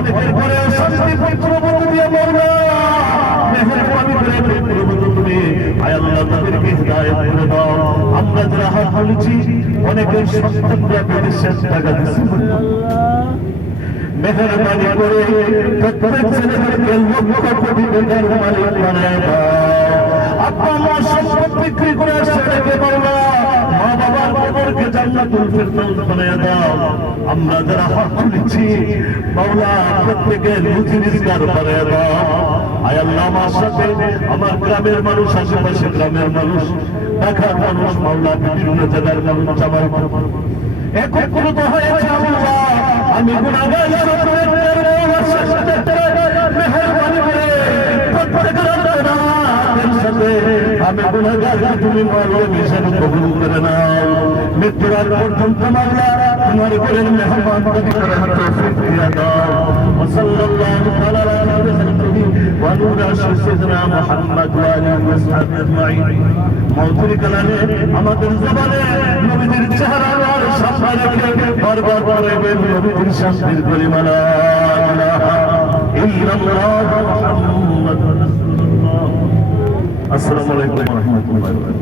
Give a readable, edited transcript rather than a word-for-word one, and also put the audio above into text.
অনেকের ঘরে শান্তি পুত্রবধূ দিয়ে মাওলা মেহেরবানি করে পুত্রবধূ তুমি আয় আল্লাহ তাদেরকে হিদায়াত করে দাও। আমরা যারা হাত তুলেছি অনেকের সন্তানরা বিদেশের টাকা দিচ্ছে মেহেরবানি করে প্রত্যেক ছেলেদেরকে লক্ষ কোটি টাকার মালিক বানায় দাও। আব্বা মা সম্পদ বিক্রি করে ছেলেকে মাওলা মা বাবার কবরকে জান্নাতুল ফিরদাউস বানায় দাও। আমরা যারা হাত তুলেছি মাওলা প্রত্যেকের রুজি রোজগার বানায় দাও। আয় আল্লাহ আমার সাথে আমার গ্রামের মানুষ, আশেপাশে গ্রামের মানুষ, ঢাকার মানুষ, মাওলা বিভিন্ন জেলার মানুষ আমার একত্রিত হয়েছে আল্লাহ। আমি গুনাহগার মেহেরবানি করে আমি গুনাহগার, তুমি মাওলানা হিসেবে কবুল করে নাও। মৃত্যুর আগ পর্যন্ত মাওলা তোমার ঘরের মেহমান তৌফিক দিয়ে দাও। সাল্লাল্লাহু তাআলা আলাইহি ওয়া নূর সাইয়্যিদিনা মুহাম্মদ ওয়া আলিহি ওয়া সাহবিহি আজমাইন। মওতুল কালামে আমাদের জবানে নবীদের চেহারা আর সামনে রেখে বারবার বলবেন নবীর শান্তির কলিমা লা ইলাহা ইল্লাল্লাহ মুহাম্মাদুর রাসূলুল্লাহ। আসসালামু আলাইকুম ওয়া রাহমাতুল্লাহি ওয়া বারাকাতুহু।